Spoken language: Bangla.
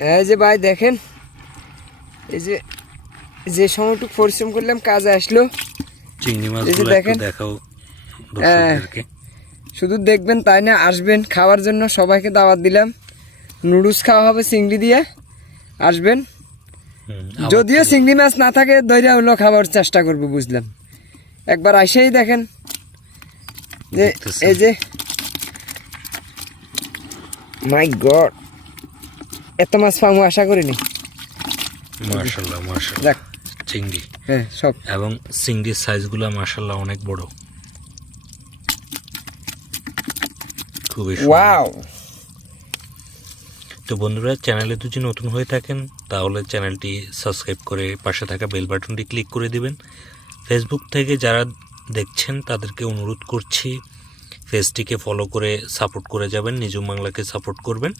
এই যে ভাই দেখেন, এই যে যে সময়টুকু পরিশ্রম করলাম কাজে আসলো। চিংড়ি মাছগুলো একটু দেখাও দর্শকদেরকে। শুধু দেখবেন তাই না, আসবেন খাওয়ার জন্য, সবাইকে দাওয়াত দিলাম। নুডলস খাওয়া হবে চিংড়ি দিয়ে, আসবেন। যদিও চিংড়ি মাছ না থাকে দইরা হলো খাবার চেষ্টা করবো, বুঝলাম। একবার আইসেই দেখেন যে এই যে মাই গড, এত মাছ পাবো আশা করিনি। মাশাআল্লাহ মাশাআল্লাহ, দেখ চিংড়ি, হ্যাঁ সব, এবং চিংড়ির সাইজগুলো মাশাআল্লাহ অনেক বড়, খুবই ওয়াও। তো বন্ধুরা, চ্যানেলে যদি নতুন হয়ে থাকেন তাহলে চ্যানেলটি সাবস্ক্রাইব করে পাশে থাকা বেল বাটনটি ক্লিক করে দিবেন। ফেসবুক থেকে যারা দেখছেন তাদেরকে অনুরোধ করছি পেজটিকে ফলো করে সাপোর্ট করে যাবেন, নিজুম বাংলাকে সাপোর্ট করবেন।